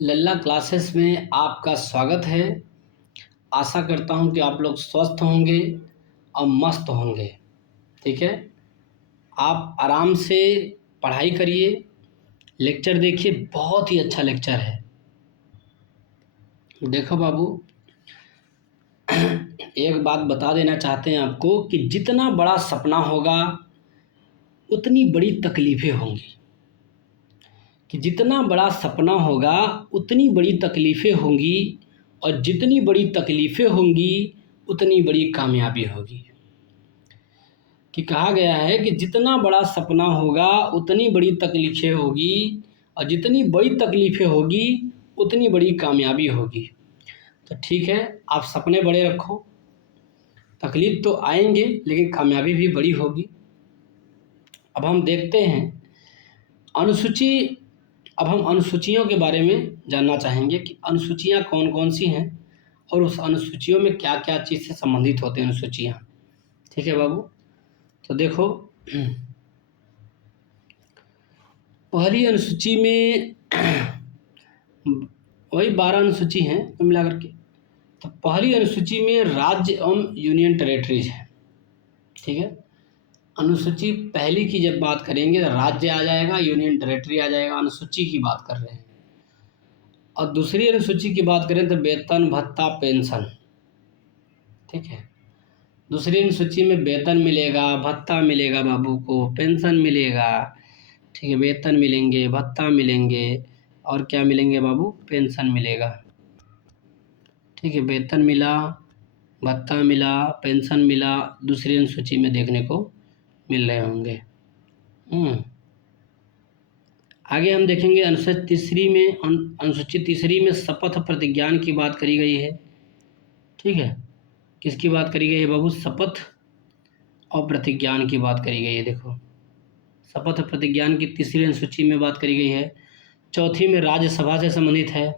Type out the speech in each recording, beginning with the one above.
लल्ला classes में आपका स्वागत है। आशा करता हूँ कि आप लोग स्वस्थ होंगे और मस्त होंगे। ठीक है, आप आराम से पढ़ाई करिए, लेक्चर देखिए, बहुत ही अच्छा लेक्चर है। देखो बाबू, एक बात बता देना चाहते हैं आपको कि जितना बड़ा सपना होगा उतनी बड़ी तकलीफ़ें होंगी। कि जितना बड़ा सपना होगा उतनी बड़ी तकलीफ़ें होंगी, और जितनी बड़ी तकलीफ़ें होंगी उतनी बड़ी कामयाबी होगी। कि कहा गया है कि जितना बड़ा सपना होगा उतनी बड़ी तकलीफ़ें होगी, और जितनी बड़ी तकलीफ़ें होगी उतनी बड़ी कामयाबी होगी। तो ठीक है, आप सपने बड़े रखो, तकलीफ़ तो आएंगे लेकिन कामयाबी भी बड़ी होगी। अब हम देखते हैं अनुसूची। अब हम अनुसूचियों के बारे में जानना चाहेंगे कि अनुसूचियाँ कौन कौन सी हैं और उस अनुसूचियों में क्या क्या चीज़ से संबंधित होते हैं अनुसूचियाँ। ठीक है बाबू, तो देखो, पहली अनुसूची में वही 12 अनुसूची हैं कुल मिला करके। तो पहली अनुसूची में राज्य एवं यूनियन टेरेटरीज है। ठीक है, अनुसूची पहली की जब बात करेंगे तो राज्य आ जाएगा, यूनियन टेरेटरी आ जाएगा। अनुसूची की बात कर रहे हैं। और दूसरी अनुसूची की बात करें तो वेतन, भत्ता, पेंशन। ठीक है, दूसरी अनुसूची में वेतन मिलेगा, भत्ता मिलेगा बाबू को, पेंशन मिलेगा। ठीक है, वेतन मिलेंगे, भत्ता मिलेंगे, और क्या मिलेंगे बाबू, पेंशन मिलेगा। ठीक है, वेतन मिला, भत्ता मिला, पेंशन मिला, दूसरी अनुसूची में देखने को मिल रहे होंगे। आगे हम देखेंगे अनुसूची तीसरी में शपथ प्रतिज्ञान की बात करी गई है। ठीक है, किसकी बात करी गई है बाबू, शपथ और प्रतिज्ञान की बात करी गई है। देखो, शपथ प्रतिज्ञान की तीसरी अनुसूची में बात करी गई है। चौथी में राज्यसभा से संबंधित है,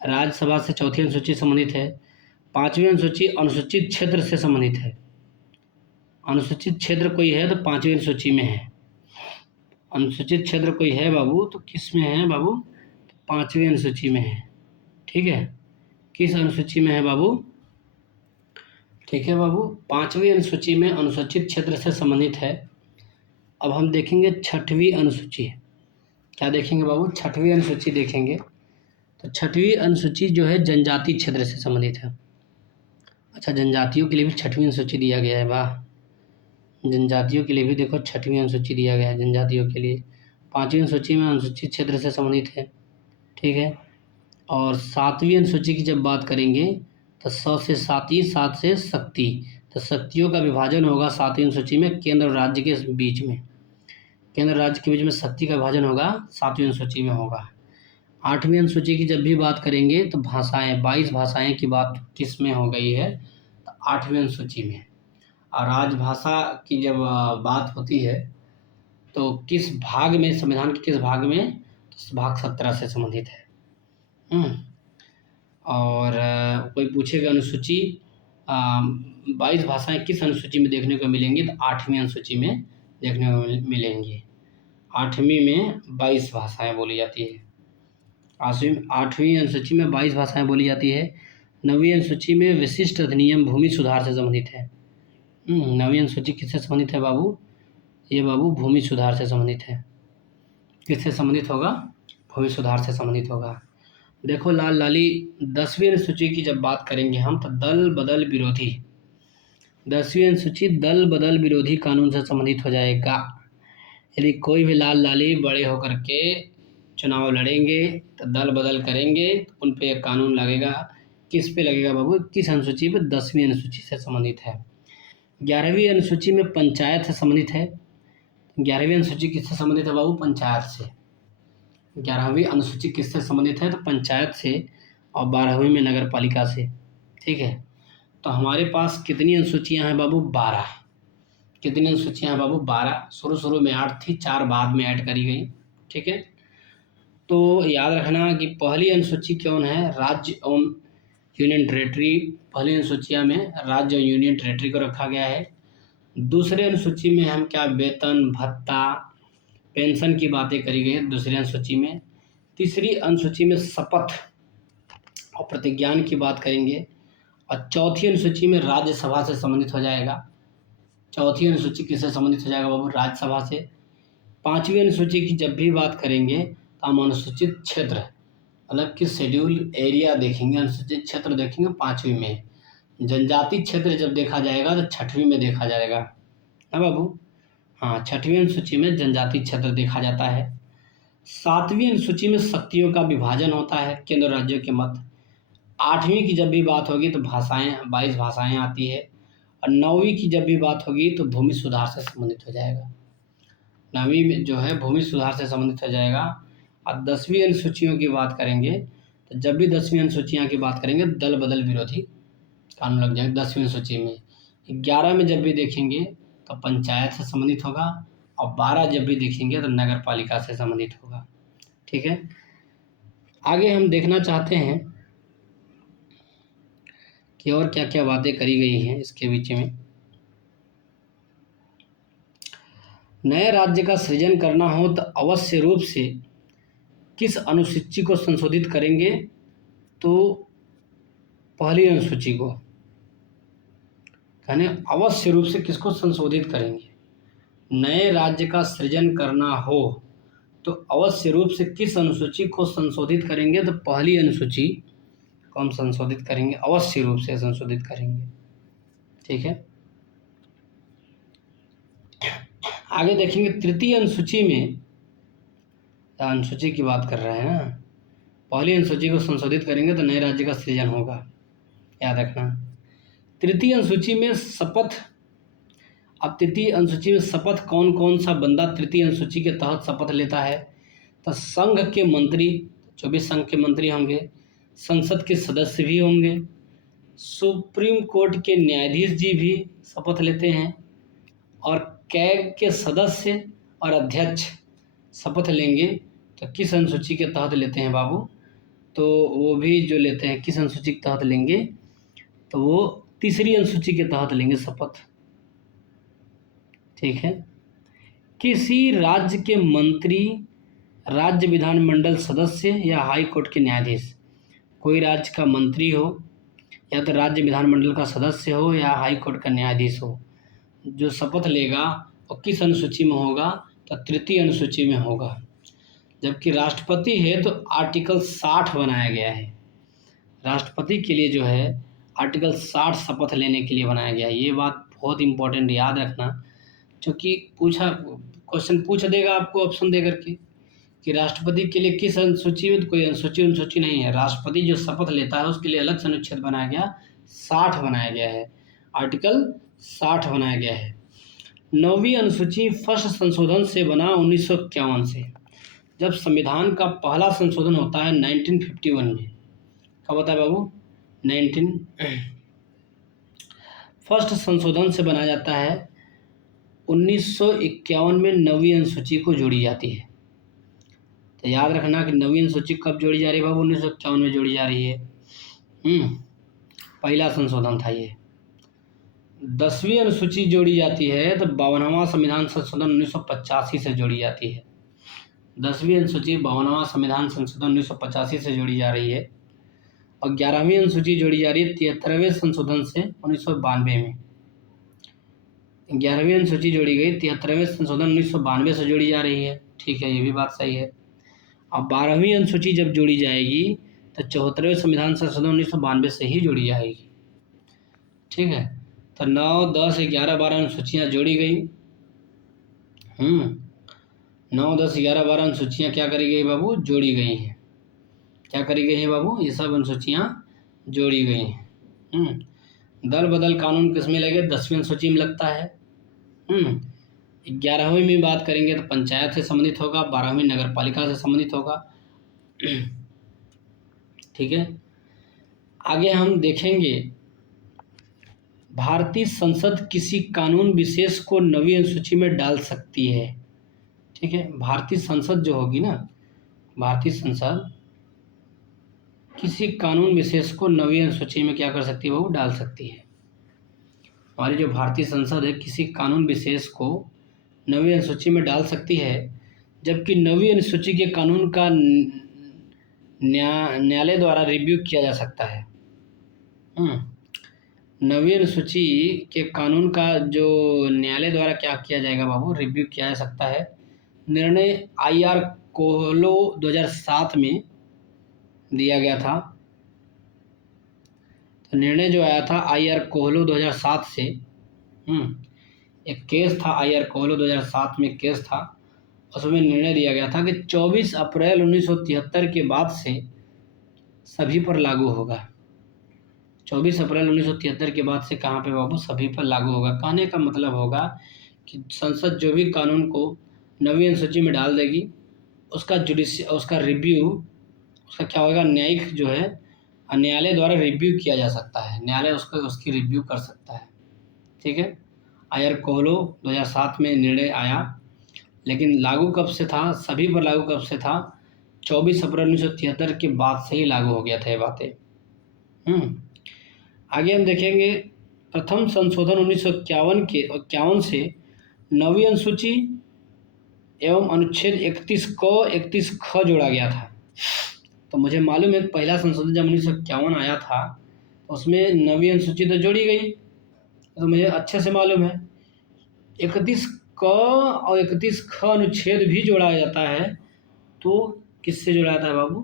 राज्यसभा से चौथी अनुसूची संबंधित है। पांचवी अनुसूची अनुसूचित क्षेत्र से संबंधित है। अनुसूचित क्षेत्र कोई है तो पांचवी अनुसूची में है। अनुसूचित क्षेत्र कोई है बाबू तो किस में है बाबू, तो पांचवी अनुसूची में है। ठीक है, किस अनुसूची में है बाबू, ठीक है बाबू, पांचवी अनुसूची में अनुसूचित क्षेत्र से संबंधित है। अब हम देखेंगे छठवीं अनुसूची। क्या देखेंगे बाबू, छठवीं अनुसूची देखेंगे। तो छठवीं अनुसूची जो है जनजाति क्षेत्र से संबंधित है। अच्छा, जनजातियों के लिए भी छठवीं अनुसूची दिया गया है, वाह। जनजातियों के लिए भी देखो छठवीं अनुसूची दिया गया है जनजातियों के लिए। पांचवी अनुसूची में अनुसूचित क्षेत्र से संबंधित है। ठीक है, और सातवीं अनुसूची की जब बात करेंगे तो 100 से 7, 7 से शक्ति। तो शक्तियों का विभाजन होगा सातवीं अनुसूची में केंद्र और राज्य के बीच में। केंद्र राज्य के बीच में शक्ति का विभाजन होगा, सातवीं अनुसूची में होगा। आठवीं अनुसूची की जब भी बात करेंगे तो भाषाएं, 22 भाषाएं की बात किस में हो गई है, तो आठवीं अनुसूची में। और राजभाषा की जब बात होती है तो किस भाग में, संविधान के किस भाग में, तो भाग 17 से संबंधित है। और कोई पूछेगा अनुसूची 22 भाषाएं किस अनुसूची में देखने को मिलेंगी, तो आठवीं अनुसूची में देखने को मिलेंगी। आठवीं में 22 भाषाएं बोली जाती है। आठवीं अनुसूची में 22 भाषाएं बोली जाती है। नवीं अनुसूची में विशिष्ट अधिनियम भूमि सुधार से संबंधित है। नवीं अनुसूची किससे संबंधित है बाबू, ये बाबू भूमि सुधार से संबंधित है। किससे संबंधित होगा, भूमि सुधार से संबंधित होगा। देखो लाल लाली, 10वीं अनुसूची की जब बात करेंगे हम तो दल बदल विरोधी, 10वीं अनुसूची दल बदल विरोधी कानून से संबंधित हो जाएगा। यदि कोई भी लाल लाली बड़े होकर के चुनाव लड़ेंगे तो दल बदल करेंगे तो उन पे कानून लगेगा। किस पे लगेगा बाबू, किस अनुसूची पे, 10वीं अनुसूची से संबंधित है। 11वीं अनुसूची में पंचायत से संबंधित है। 11वीं अनुसूची किससे संबंधित है बाबू, पंचायत से। 11वीं अनुसूची किससे संबंधित है, तो पंचायत से। और 12वीं में नगर पालिका से। ठीक है, तो हमारे पास कितनी अनुसूचियां हैं बाबू, 12। कितनी अनुसूचियां हैं बाबू, 12। शुरू में 8 थी, 4 बाद में ऐड करी गई। ठीक है, तो याद रखना कि पहली अनुसूची कौन है, राज्य एवं यूनियन टेरेटरी। पहली अनुसूचिया में राज्य और यूनियन टेरेटरी को रखा गया है। दूसरे अनुसूची में हम क्या, वेतन, भत्ता, पेंशन की बातें करी गई है दूसरी अनुसूची में। तीसरी अनुसूची में शपथ और प्रतिज्ञान की बात करेंगे, और चौथी अनुसूची में राज्यसभा से संबंधित हो जाएगा। चौथी अनुसूची किससे संबंधित हो जाएगा बाबू? राज्यसभा से। पांचवी अनुसूची की जब भी बात करेंगे तो हम अनुसूचित क्षेत्र मतलब कि शेड्यूल एरिया देखेंगे, अनुसूचित क्षेत्र देखेंगे पांचवी में। जनजाति क्षेत्र जब देखा जाएगा तो छठवीं में देखा जाएगा, है बाबू? हाँ, छठवीं अनुसूची में जनजाति क्षेत्र देखा जाता है। सातवीं अनुसूची में शक्तियों का विभाजन होता है, केंद्र राज्यों के मध्य। आठवीं की जब भी बात होगी तो भाषाएं, 22 भाषाएं आती है। और नौवीं की जब भी बात होगी तो भूमि सुधार से संबंधित हो जाएगा। नौवीं में जो है भूमि सुधार से संबंधित हो जाएगा। और 10वीं अनुसूचियों की बात करेंगे तो जब भी 10वीं अनुसूचियाँ की बात करेंगे दल बदल विरोधी कानून लग जाएगा 10वीं सूची में। 11 में जब भी देखेंगे तो पंचायत से संबंधित होगा, और 12 जब भी देखेंगे तो नगर पालिका से संबंधित होगा। ठीक है, आगे हम देखना चाहते हैं कि और क्या क्या बातें करी गई हैं इसके बीच में। नए राज्य का सृजन करना हो तो अवश्य रूप से किस अनुसूची को संशोधित करेंगे? तो पहली अनुसूची को, यानी अवश्य रूप से किसको संशोधित करेंगे? नए राज्य का सृजन करना हो तो अवश्य रूप से किस अनुसूची को संशोधित करेंगे? तो पहली अनुसूची को हम संशोधित करेंगे, अवश्य रूप से संशोधित करेंगे। ठीक है, आगे देखेंगे तृतीय अनुसूची में, अनुसूची की बात कर रहे हैं ना, पहली अनुसूची को संशोधित करेंगे तो नए राज्य का सृजन होगा, याद रखना। तृतीय अनुसूची में शपथ, अब तृतीय अनुसूची में शपथ कौन कौन सा बंदा तृतीय अनुसूची के तहत शपथ लेता है? तो संघ के मंत्री, जो भी संघ के मंत्री होंगे, संसद के सदस्य भी होंगे, सुप्रीम कोर्ट के न्यायाधीश जी भी शपथ लेते हैं, और कैग के सदस्य और अध्यक्ष शपथ लेंगे। तो किस अनुसूची के तहत लेते हैं बाबू? तो वो भी जो लेते हैं किस अनुसूची के तहत लेंगे? तो वो तीसरी अनुसूची के तहत लेंगे शपथ। ठीक है, किसी राज्य के मंत्री, राज्य विधानमंडल सदस्य या हाई कोर्ट के न्यायाधीश, कोई राज्य का मंत्री हो या तो राज्य विधानमंडल का सदस्य हो या हाई कोर्ट का न्यायाधीश हो, जो शपथ लेगा वो किस अनुसूची में होगा? तो तृतीय अनुसूची में होगा। जबकि राष्ट्रपति है तो आर्टिकल 60 बनाया गया है, राष्ट्रपति के लिए जो है आर्टिकल 60 शपथ लेने के लिए बनाया गया है। ये बात बहुत इंपॉर्टेंट याद रखना, क्योंकि क्वेश्चन पूछ देगा आपको ऑप्शन दे करके कि राष्ट्रपति के लिए किस अनुसूची में, तो कोई अनुसूची नहीं है। राष्ट्रपति जो शपथ लेता है उसके लिए अलग से अनुच्छेद बनाया गया, 60 बनाया गया है, आर्टिकल 60 बनाया गया है। 9वीं अनुसूची फर्स्ट संशोधन से बना 1951 से, जब संविधान का पहला संशोधन होता है 1951 में। कब होता है बाबू? फर्स्ट संशोधन से बना जाता है 1951 में 9वीं अनुसूची को जोड़ी जाती है। तो याद रखना कि 9वीं अनुसूची कब जोड़ी जा रही है बाबू? 1951 में जोड़ी जा रही है। पहला संशोधन था ये। 10वीं अनुसूची जोड़ी जाती है तो 52वां संविधान संशोधन 1985 से जोड़ी जाती है। 10वीं अनुसूची 52वां संविधान संशोधन 1985 से जोड़ी जा रही है। और 11वीं अनुसूची जोड़ी जा रही है 73वें संशोधन से 1992 में। 11वीं अनुसूची जोड़ी गई 73वें संशोधन 1992 से जोड़ी जा रही है। ठीक है, ये भी बात सही है। अब 12वीं अनुसूची जब जोड़ी जाएगी तो 74वें संविधान संशोधन 1992 से ही जोड़ी जाएगी। ठीक है, तो 9, 10, 11, 12 अनुसूचियाँ जोड़ी गई। 9, 10, 11, 12 अनुसूचियाँ क्या करी गई बाबू? जोड़ी गई हैं। क्या करी गई है बाबू? ये सब अनुसूचियाँ जोड़ी गई हैं। दल बदल कानून किस में लगे? 10वीं अनुसूची में लगता है। 11वीं में बात करेंगे तो पंचायत से संबंधित होगा, 12वीं नगर पालिका से संबंधित होगा। ठीक है, आगे हम देखेंगे भारतीय संसद किसी कानून विशेष को 9वीं अनुसूची में डाल सकती है। ठीक है, भारतीय संसद जो होगी ना, भारतीय संसद किसी कानून विशेष को 9वीं अनुसूची में क्या कर सकती है? वो डाल सकती है। हमारी जो भारतीय संसद है किसी कानून विशेष को 9वीं अनुसूची में डाल सकती है, जबकि 9वीं अनुसूची के कानून का न्यायालय द्वारा रिव्यू किया जा सकता है। नवीं अनुसूची के कानून का जो न्यायालय द्वारा क्या किया जाएगा बाबू, रिव्यू किया जा सकता है। निर्णय IR कोहलो 2007 में दिया गया था। तो निर्णय जो आया था IR कोहलो 2007 से, एक केस था IR कोहलो 2007 में केस था, उसमें निर्णय दिया गया था कि 24 अप्रैल 1973 के बाद से सभी पर लागू होगा। 24 अप्रैल 1973 के बाद से कहाँ पे बाबू, सभी पर लागू होगा। कहने का मतलब होगा कि संसद जो भी कानून को नवीं अनुसूची में डाल देगी, उसका रिव्यू, उसका क्या होगा, न्यायिक जो है न्यायालय द्वारा रिव्यू किया जा सकता है। न्यायालय उसकी रिव्यू कर सकता है। ठीक है। IR कोहलो 2007 में निर्णय आया, लेकिन लागू कब से था, सभी पर लागू कब से था, 24 अप्रैल 1973 के बाद से ही लागू हो गया था ये बातें। आगे हम देखेंगे प्रथम संशोधन 1951 से नवीं अनुसूची एवं अनुच्छेद 31 क 31 ख जोड़ा गया था। तो मुझे मालूम है पहला संशोधन जब 1951 आया था उसमें नवीं अनुसूची तो जोड़ी गई, तो मुझे अच्छे से मालूम है। 31 क और 31 ख अनुच्छेद भी जोड़ा जाता है। तो किससे जोड़ा जाता है बाबू,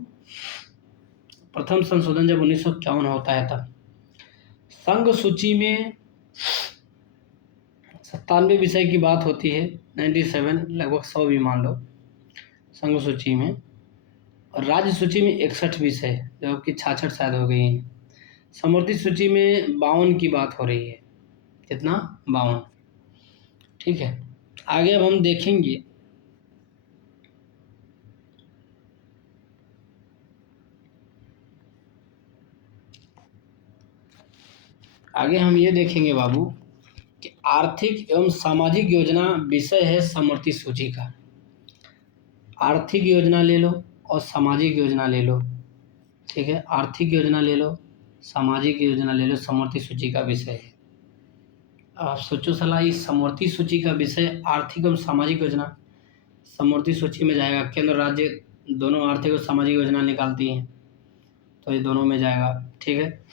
प्रथम संशोधन जब 1951 होता है तब। संघ सूची में 97 विषय की बात होती है, 97 लगभग 100 भी मान लो संघ सूची में, और राज्य सूची में 61 विषय, जबकि 66 शायद हो गई हैं। समवर्ती सूची में 52 की बात हो रही है। कितना, 52। ठीक है। आगे अब हम देखेंगे ये देखेंगे बाबू कि आर्थिक एवं सामाजिक योजना विषय है समवर्ती सूची का। आर्थिक योजना ले लो और सामाजिक योजना ले लो। ठीक है, आर्थिक योजना ले लो, सामाजिक योजना ले लो, समवर्ती सूची का विषय है। आप सोचो सलाह, इस समवर्ती सूची का विषय आर्थिक एवं सामाजिक योजना समवर्ती सूची में जाएगा। केंद्र राज्य दोनों आर्थिक और सामाजिक योजना निकालती हैं, तो ये दोनों में जाएगा। ठीक है।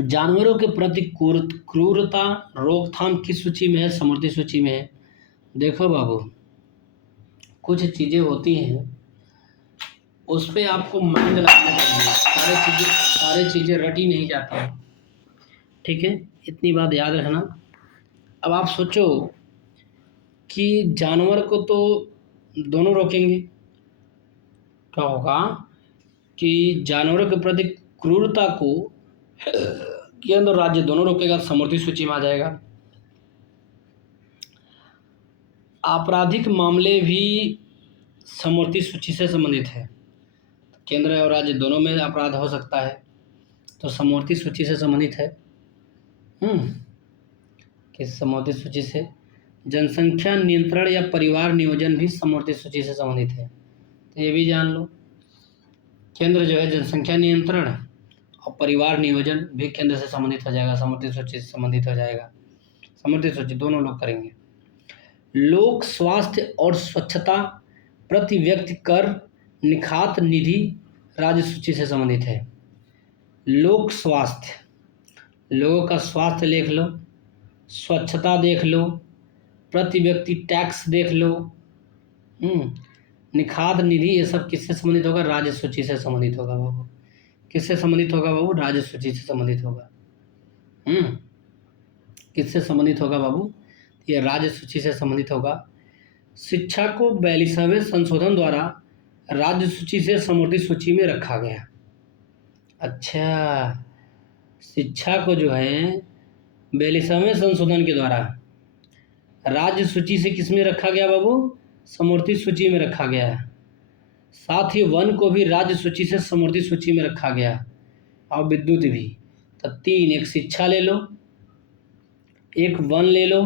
जानवरों के प्रति क्रूरता रोकथाम किस सूची में है, समवर्ती सूची में है। देखो बाबू, कुछ चीज़ें होती हैं उस पर आपको माइंड लगाना चाहिए, सारी चीज़ें रटी नहीं जाती हैं। ठीक है, इतनी बात याद रखना। अब आप सोचो कि जानवर को तो दोनों रोकेंगे, क्या होगा कि जानवरों के प्रति क्रूरता को केंद्र राज्य दोनों रोकेगा, समवर्ती सूची में आ जाएगा। आपराधिक मामले भी समवर्ती सूची से संबंधित है। केंद्र और राज्य दोनों में अपराध हो सकता है, तो समवर्ती सूची से संबंधित है। किस समवर्ती सूची से। जनसंख्या नियंत्रण या परिवार नियोजन भी समवर्ती सूची से संबंधित है, तो ये भी जान लो। केंद्र जो है जनसंख्या नियंत्रण और परिवार नियोजन भी केंद्र से संबंधित हो जाएगा, समवर्ती सूची से संबंधित हो जाएगा। समवर्ती सूची दोनों लोग करेंगे। लोक स्वास्थ्य और स्वच्छता प्रति व्यक्ति कर निखात निधि राज्य सूची से संबंधित है। लोक स्वास्थ्य, लोगों का स्वास्थ्य देख लो, स्वच्छता देख लो, प्रति व्यक्ति टैक्स देख लो, निखात निधि, ये सब किससे संबंधित होगा, राज्य सूची से संबंधित होगा बाबू। किससे संबंधित होगा बाबू, राज्य सूची से संबंधित होगा। किससे संबंधित होगा बाबू, ये राज्य सूची से संबंधित होगा। शिक्षा को 42वें संशोधन द्वारा राज्य सूची से समवर्ती सूची में रखा गया। अच्छा, शिक्षा को जो है 42वें संशोधन के द्वारा राज्य सूची से किस में रखा गया बाबू, समवर्ती सूची में रखा गया। साथ ही वन को भी राज्य सूची से समवर्ती सूची में रखा गया, और विद्युत भी। तो 3, एक शिक्षा ले लो, एक वन ले लो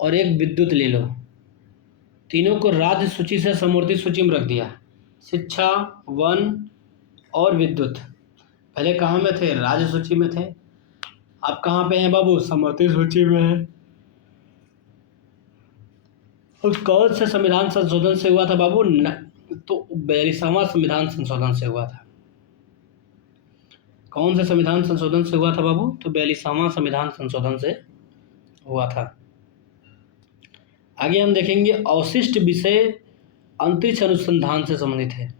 और एक विद्युत ले लो, तीनों को राज्य सूची से समवर्ती सूची में रख दिया। शिक्षा, वन और विद्युत पहले कहाँ में थे, राज्य सूची में थे, अब कहाँ पे हैं बाबू, समवर्ती सूची में है। और कौन से संविधान संशोधन से हुआ था बाबू, तो 42वां संविधान संशोधन से हुआ था। कौन से संविधान संशोधन से हुआ था बाबू? तो 42वां संविधान संशोधन से हुआ था। आगे हम देखेंगे अवशिष्ट विषय अंतरिक्ष अनुसंधान से संबंधित है।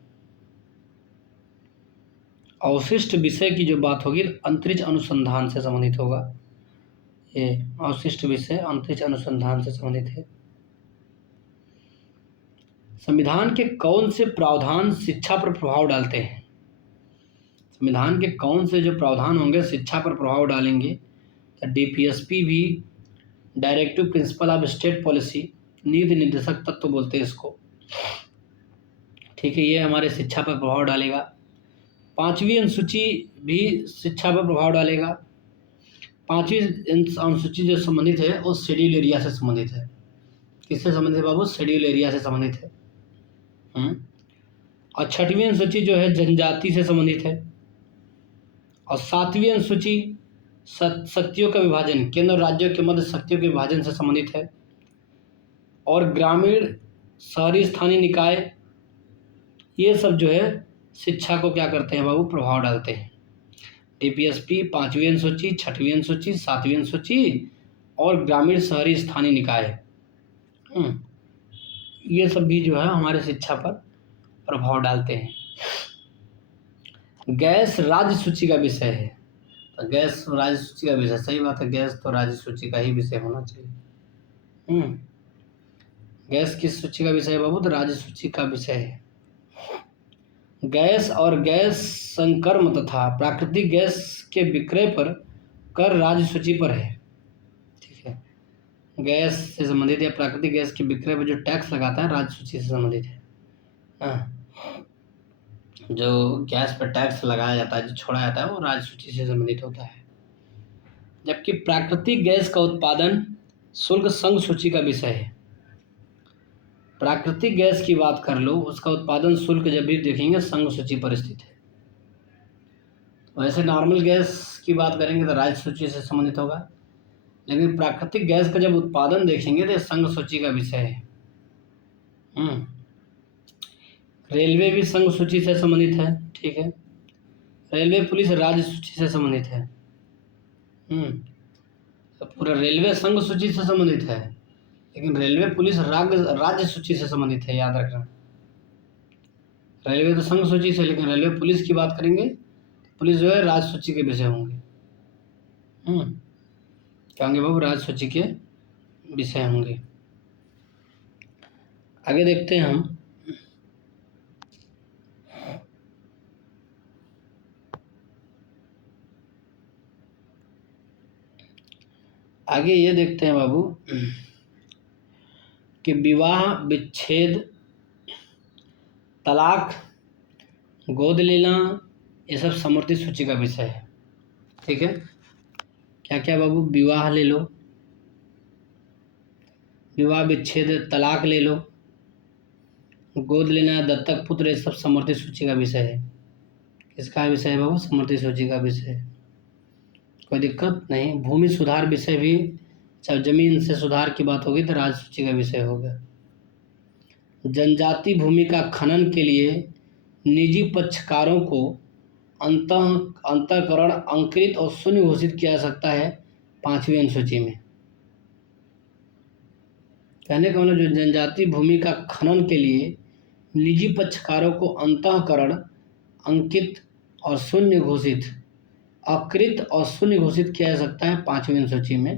अवशिष्ट विषय की जो बात होगी अंतरिक्ष अनुसंधान से संबंधित होगा। ये अवशिष्ट विषय अंतरिक्ष अनुसंधान से संबंधित है। संविधान के कौन से प्रावधान शिक्षा पर प्रभाव डालते हैं? संविधान के कौन से जो प्रावधान होंगे शिक्षा पर प्रभाव डालेंगे? तो डीपीएसपी भी directive principle of state policy, नीति निर्देशक तत्व बोलते हैं इसको। ठीक है, ये हमारे शिक्षा पर प्रभाव डालेगा। 5वीं अनुसूची भी शिक्षा पर प्रभाव डालेगा। 5वीं अनुसूची जो संबंधित है वो शेड्यूल एरिया से संबंधित है। किससे संबंधित है बाबू? शेड्यूल एरिया से संबंधित है। और 6वीं अनुसूची जो है जनजाति से संबंधित है। और 7वीं अनुसूची शक्तियों का विभाजन, केंद्र और राज्यों के मध्य शक्तियों के विभाजन से संबंधित है। और ग्रामीण, शहरी, स्थानीय निकाय, ये सब जो है शिक्षा को क्या करते हैं बाबू? प्रभाव डालते हैं। डीपीएसपी, 5वीं अनुसूची, 6वीं अनुसूची, 7वीं अनुसूची और ग्रामीण, शहरी, स्थानीय निकाय, ये सब भी जो है हमारे शिक्षा पर प्रभाव डालते हैं। गैस राज्य सूची का विषय है। तो गैस राज्य सूची का विषय, सही बात है, गैस तो राज्य सूची का ही विषय होना चाहिए। गैस किस सूची का विषय है बाबू? तो राज्य सूची का विषय है। गैस और गैस संकर्म तथा प्राकृतिक गैस के विक्रय पर कर राज्य सूची पर है। ठीक है, गैस से संबंधित या प्राकृतिक गैस के विक्रय पर जो टैक्स लगाता है राज्य सूची से संबंधित है। जो गैस पर टैक्स लगाया जाता है, जो छोड़ा जाता है, वो राज्य सूची से संबंधित होता है। जबकि प्राकृतिक गैस का उत्पादन शुल्क संघ सूची का विषय है। प्राकृतिक गैस की बात कर लो, उसका उत्पादन शुल्क जब भी देखेंगे संघ सूची पर स्थित है। वैसे नॉर्मल गैस की बात करेंगे तो राज्य सूची से संबंधित होगा, लेकिन प्राकृतिक गैस का जब उत्पादन देखेंगे तो संघ सूची का विषय है। रेलवे भी संघ सूची से संबंधित है। ठीक है, रेलवे पुलिस राज्य सूची से संबंधित है। तो पूरा रेलवे संघ सूची से संबंधित है, लेकिन रेलवे पुलिस राज्य सूची से संबंधित है, याद रखना। रेलवे तो संघ सूची से, लेकिन रेलवे पुलिस की बात करेंगे, पुलिस जो है राज्य सूची के विषय होंगे। क्या होंगे बाबू? राज्य सूची के विषय होंगे। आगे देखते हैं हम। आगे ये देखते हैं बाबू कि विवाह, विच्छेद, तलाक, गोद लेना, ये सब समवर्ती सूची का विषय है। ठीक है, क्या क्या बाबू? विवाह ले लो, विवाह, विच्छेद, तलाक ले लो, गोद लेना, दत्तक पुत्र, ये सब समवर्ती सूची का विषय है। किसका विषय है बाबू? समवर्ती सूची का विषय है। कोई दिक्कत नहीं। भूमि सुधार विषय भी, जब जमीन से सुधार की बात होगी तो राज्य सूची का विषय होगा। जनजाति भूमि का खनन के लिए निजी पक्षकारों को अंतःकरण, अंकृत और शून्य घोषित किया जा सकता है 5वीं अनुसूची में। कहने का मतलब, जो जनजाति भूमि का खनन के लिए निजी पक्षकारों को अंतःकरण, अंकित और शून्य घोषित, अकृत और शून्य घोषित किया जा सकता है 5वीं अनुसूची में,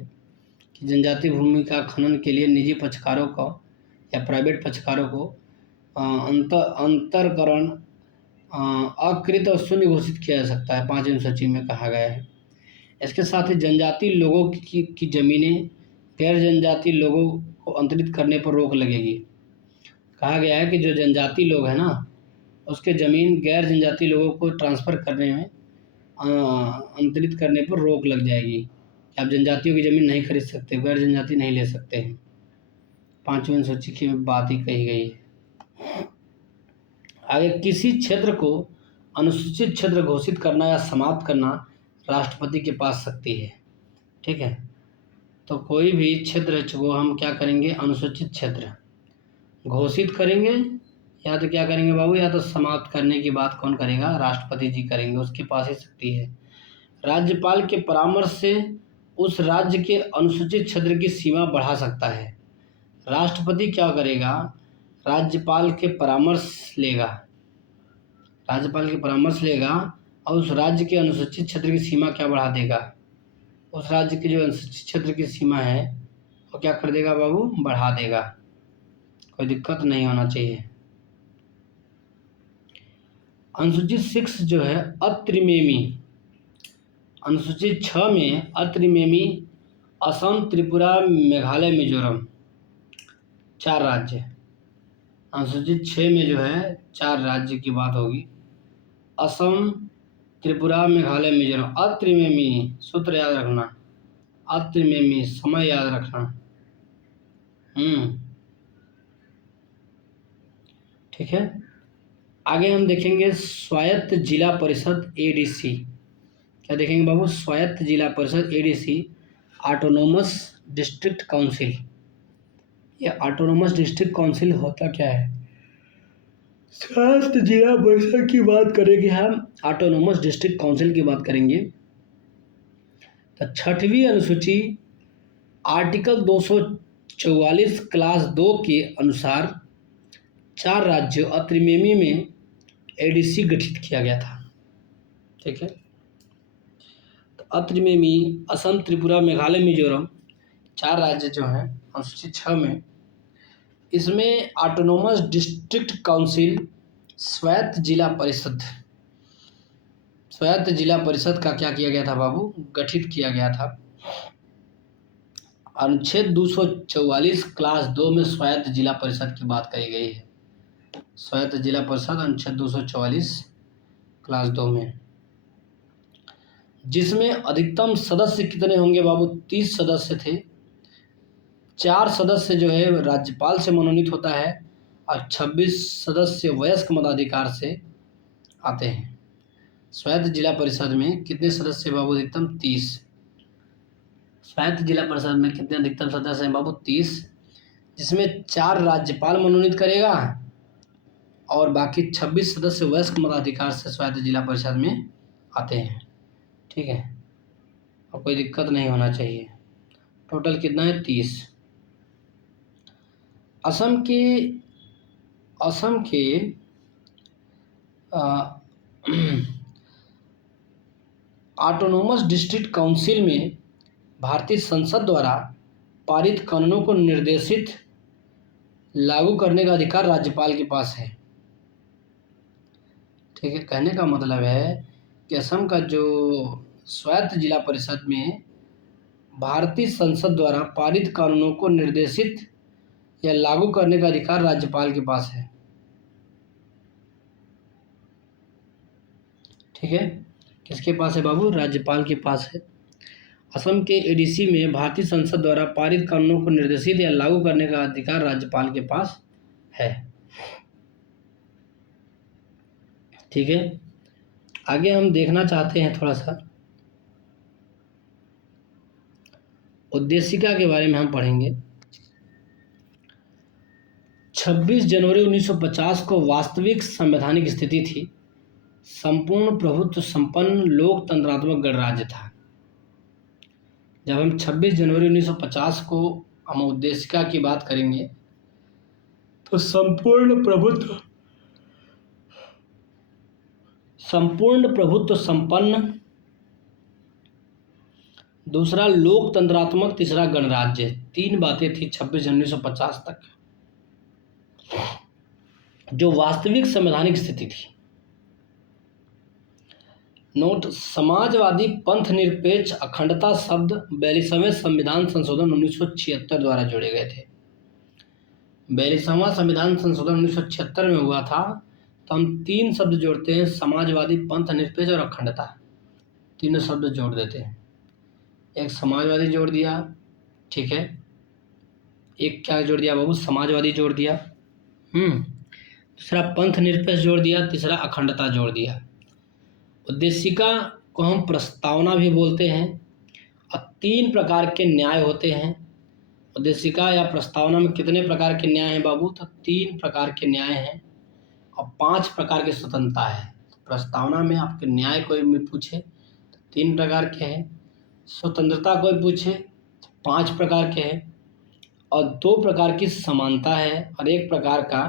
कि जनजाति भूमि का खनन के लिए निजी पक्षकारों को या प्राइवेट पक्षकारों को अंतरकरण, अकृत और शून्य घोषित किया जा सकता है 5वीं अनुसूची में कहा गया है। इसके साथ ही जनजाति लोगों की जमीनें गैर जनजाति लोगों को अंतरित करने पर रोक लगेगी। कहा गया है कि जो जनजाति लोग हैं ना, उसके ज़मीन गैर जनजाति लोगों को ट्रांसफ़र करने में, अंतरित करने पर रोक लग जाएगी। आप जनजातियों की ज़मीन नहीं खरीद सकते, गैर जनजाति नहीं ले सकते हैं। 5वीं अनुसूची की बात ही कही गई है। आगे, किसी क्षेत्र को अनुसूचित क्षेत्र घोषित करना या समाप्त करना राष्ट्रपति के पास शक्ति है। ठीक है, तो कोई भी क्षेत्र को हम क्या करेंगे? अनुसूचित क्षेत्र घोषित करेंगे या तो क्या करेंगे बाबू, या तो समाप्त करने की बात कौन करेगा, राष्ट्रपति जी करेंगे, उसके पास ही शक्ति है। राज्यपाल के परामर्श से उस राज्य के अनुसूचित क्षेत्र की सीमा बढ़ा सकता है। राष्ट्रपति क्या करेगा, राज्यपाल के परामर्श लेगा, राज्यपाल के परामर्श लेगा और उस राज्य के अनुसूचित क्षेत्र की सीमा क्या बढ़ा देगा, उस राज्य की जो अनुसूचित क्षेत्र की सीमा है वो क्या कर देगा बाबू, बढ़ा देगा। कोई दिक्कत नहीं होना चाहिए। अनुसूचित 6 जो है अत्रिमेमी, अनुसूचित 6 में अत्रिमेमी असम, त्रिपुरा, मेघालय, मिजोरम 4 राज्य। अनुसूचित 6 में जो है 4 राज्य की बात होगी, असम, त्रिपुरा, मेघालय, मिजोरम। अत्रिमेमी सूत्र याद रखना, अत्रिमेमी समय याद रखना। ठीक है। आगे हम देखेंगे स्वायत्त जिला परिषद एडीसी। क्या देखेंगे बाबू, स्वायत्त जिला परिषद एडीसी, ऑटोनोमस डिस्ट्रिक्ट काउंसिल। ये ऑटोनोमस डिस्ट्रिक्ट काउंसिल होता क्या है, स्वायत्त जिला परिषद की बात करेंगे हम, ऑटोनोमस डिस्ट्रिक्ट काउंसिल की बात करेंगे। तो 6वीं अनुसूची आर्टिकल 244 क्लास 2 के अनुसार 4 राज्यों अत्रिमेमी में एडीसी गठित किया गया था। ठीक है। तो अत्रिमेमी, असम, त्रिपुरा, मेघालय, मिजोरम 4 राज्य जो हैं अनुसूचित 6 में, इसमें ऑटोनोमस डिस्ट्रिक्ट काउंसिल स्वायत्त जिला परिषद, स्वायत्त जिला परिषद का क्या किया गया था बाबू, गठित किया गया था। अनुच्छेद 244 क्लास 2 में स्वायत्त जिला परिषद की बात करी गई है। स्वायत्त जिला परिषद अनुच्छेद 244 क्लास 2 में, जिसमें अधिकतम सदस्य कितने होंगे बाबू, 30 सदस्य थे। 4 सदस्य जो है राज्यपाल से मनोनीत होता है और 26 सदस्य वयस्क मताधिकार से आते हैं। स्वायत्त जिला परिषद में कितने सदस्य बाबू, अधिकतम 30। स्वायत्त जिला परिषद में कितने अधिकतम सदस्य हैं बाबू, 30, जिसमें 4 राज्यपाल मनोनीत करेगा और बाकी 26 सदस्य वयस्क मताधिकार से स्वायत्त जिला परिषद में आते हैं। ठीक है, और कोई दिक्कत नहीं होना चाहिए। टोटल कितना है, 30। असम के ऑटोनोमस डिस्ट्रिक्ट काउंसिल में भारतीय संसद द्वारा पारित कानूनों को निर्देशित लागू करने का अधिकार राज्यपाल के पास है। ठीक है, कहने का मतलब है कि असम का जो स्वायत्त जिला परिषद में भारतीय संसद द्वारा पारित कानूनों को निर्देशित या लागू करने का अधिकार राज्यपाल के पास है। ठीक है, किसके पास है बाबू, राज्यपाल के पास है। असम के एडीसी में भारतीय संसद द्वारा पारित कानूनों को निर्देशित या लागू करने का अधिकार राज्यपाल के पास है। ठीक है, आगे हम देखना चाहते हैं थोड़ा सा उद्देशिका के बारे में हम पढ़ेंगे। 26 जनवरी 1950 को वास्तविक संवैधानिक स्थिति थी, संपूर्ण प्रभुत्व संपन्न लोकतंत्रात्मक गणराज्य था। जब हम 26 जनवरी 1950 को हम उद्देशिका की बात करेंगे तो संपूर्ण प्रभुत्व संपन्न, दूसरा लोकतंत्रात्मक, तीसरा गणराज्य, 3 बातें थी 26 जनवरी 1950 तक, जो वास्तविक संवैधानिक स्थिति थी। नोट, समाजवादी पंथ निरपेक्ष अखंडता शब्द 42वें संविधान संशोधन 1976 द्वारा जोड़े गए थे। 42वां संविधान संशोधन 1976 में हुआ था, तो हम 3 शब्द जोड़ते हैं, समाजवादी, पंथ निरपेक्ष और अखंडता, तीनों शब्द जोड़ देते हैं। एक समाजवादी जोड़ दिया, ठीक है, एक क्या जोड़ दिया बाबू, समाजवादी जोड़ दिया, दूसरा पंथ निरपेक्ष जोड़ दिया, तीसरा अखंडता जोड़ दिया। उद्देशिका को हम प्रस्तावना भी बोलते हैं और 3 प्रकार के न्याय होते हैं। उद्देशिका या प्रस्तावना में कितने प्रकार के न्याय हैं बाबू, तो 3 प्रकार के न्याय हैं। और 5 प्रकार की स्वतंत्रता है। प्रस्तावना में आपके न्याय कोई भी पूछे तो 3 प्रकार के हैं, स्वतंत्रता कोई पूछे 5 प्रकार के हैं, और 2 प्रकार की समानता है और 1 प्रकार का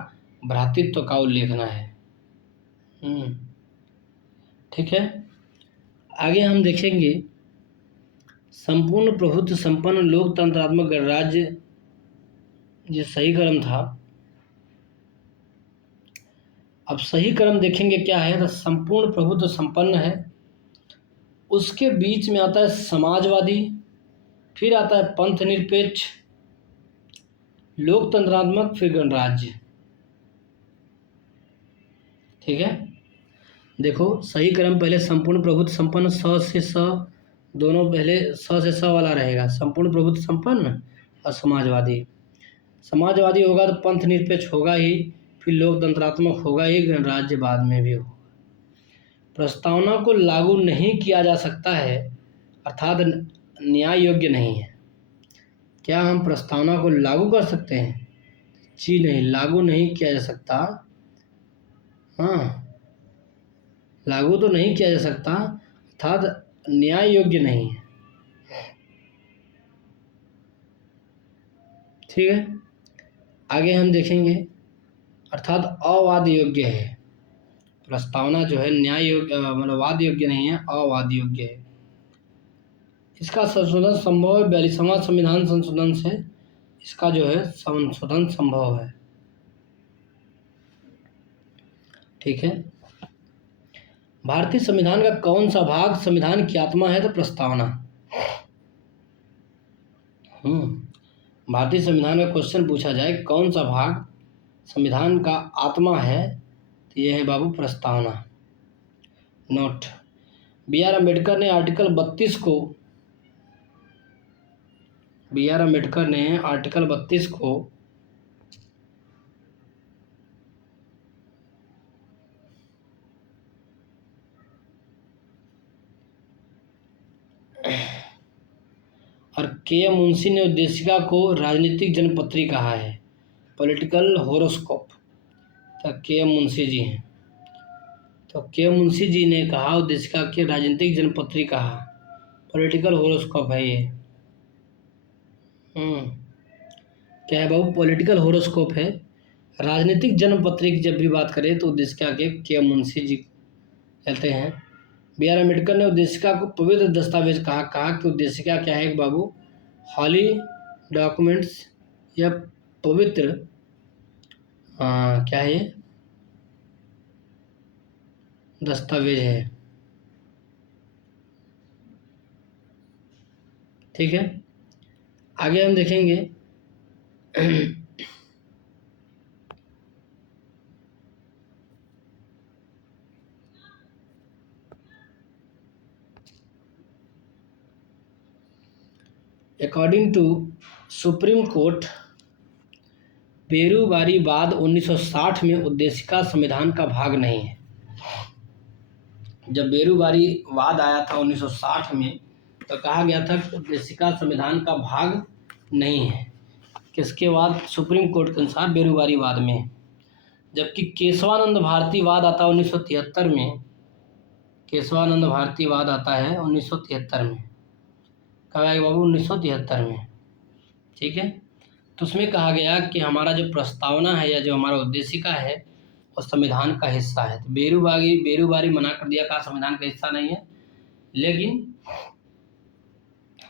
भ्रातृत्व का उल्लेखना है। ठीक है। आगे हम देखेंगे संपूर्ण प्रभुत्व संपन्न लोकतंत्रात्मक गणराज्य, ये सही क्रम था। अब सही क्रम देखेंगे क्या है, तो संपूर्ण प्रभुत्व संपन्न है, उसके बीच में आता है समाजवादी, फिर आता है पंथ निरपेक्ष, लोकतंत्रात्मक, फिर गणराज्य। ठीक है। देखो सही क्रम पहले संपूर्ण प्रभुत्व संपन्न, 100 से 100 दोनों पहले 100 से 100 वाला रहेगा, संपूर्ण प्रभुत्व संपन्न और समाजवादी। समाजवादी होगा तो पंथ निरपेक्ष होगा ही, फिर लोकतंत्रात्मक होगा ही, गणराज्य बाद में भी होगा। प्रस्तावना को लागू नहीं किया जा सकता है अर्थात न्याय योग्य नहीं है। क्या हम प्रस्तावना को लागू कर सकते हैं? जी नहीं, लागू नहीं किया जा सकता। हाँ, लागू तो नहीं किया जा सकता अर्थात न्याय योग्य नहीं है। ठीक है। आगे हम देखेंगे अर्थात अवाद योग्य है। प्रस्तावना जो है न्याय योग्य मतलब वाद योग्य नहीं है, अवाद योग्य है। इसका संशोधन संभव है 42वां संविधान संशोधन से, इसका जो है संशोधन संभव है। ठीक है। भारतीय संविधान का कौन सा भाग संविधान की आत्मा है? तो प्रस्तावना। भारतीय संविधान का क्वेश्चन पूछा जाए कौन सा भाग संविधान का आत्मा है, तो यह है बाबू प्रस्तावना। Note, B R. अम्बेडकर ने आर्टिकल 32 को और के मुंशी ने उद्देशिका को राजनीतिक जनपत्री कहा है, पॉलिटिकल होरोस्कोप। तो के मुंशी जी हैं, तो के मुंशी जी ने कहा उद्देशिका के राजनीतिक जनपत्री कहा, पॉलिटिकल होरोस्कोप है ये। क्या है बाबू? पॉलिटिकल होरोस्कोप है। राजनीतिक जनपत्री की जब भी बात करें तो उद्देशिका के मुंशी जी कहते हैं। बी.आर. अम्बेडकर ने उद्देशिका को पवित्र दस्तावेज कहा कि उद्देशिका क्या है बाबू? हॉली डॉक्यूमेंट्स या पवित्र क्या है ये? दस्तावेज है। ठीक है। आगे हम देखेंगे अकॉर्डिंग टू सुप्रीम कोर्ट, बेरूवारीवाद 1960 में उद्देशिका संविधान का भाग नहीं है। जब बेरूवारीवाद आया था 1960 में तो कहा गया था कि उद्देशिका संविधान का भाग नहीं है। किसके बाद? सुप्रीम कोर्ट के अनुसार बेरूवारीवाद में। जबकि केशवानंद भारतीवाद आता है 1973 में। केशवानंद भारतीवाद आता है 1973 में। कब आएगा बाबू? 1973 में। ठीक है। तो उसमें कहा गया कि हमारा जो प्रस्तावना है या जो हमारा उद्देशिका है वो संविधान का हिस्सा है। तो बेरूवारी मना कर दिया, कहा संविधान का हिस्सा नहीं है। लेकिन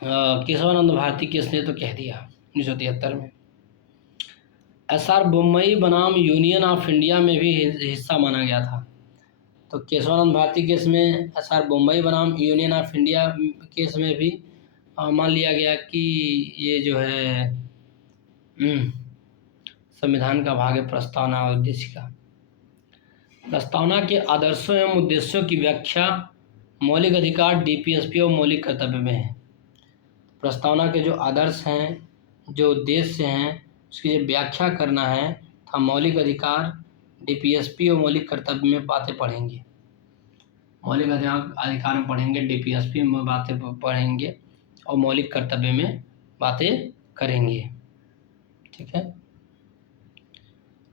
केशवानंद भारती केस ने तो कह दिया 1973 में। एस.आर. बोम्मई बनाम यूनियन ऑफ इंडिया में भी हिस्सा माना गया था। तो केशवानंद भारती केस में, एस.आर. बोम्मई बनाम यूनियन ऑफ इंडिया केस में भी मान लिया गया कि ये जो है संविधान का भाग है प्रस्तावना और उद्देशिका। प्रस्तावना के आदर्शों एवं उद्देश्यों की व्याख्या मौलिक अधिकार, डीपीएसपी और मौलिक कर्तव्य में है। प्रस्तावना के जो आदर्श हैं, जो उद्देश्य हैं, उसकी जो व्याख्या करना है, हम मौलिक अधिकार, डीपीएसपी और मौलिक कर्तव्य में बातें पढ़ेंगे। मौलिक अधिकार में पढ़ेंगे, डीपीएसपी में बातें पढ़ेंगे और मौलिक कर्तव्य में बातें करेंगे। ठीक है।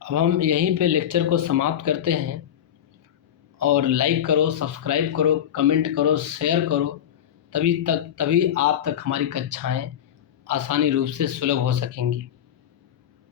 अब हम यहीं पे लेक्चर को समाप्त करते हैं, और लाइक करो, सब्सक्राइब करो, कमेंट करो, शेयर करो, तभी आप तक हमारी कक्षाएं आसानी रूप से सुलभ हो सकेंगी।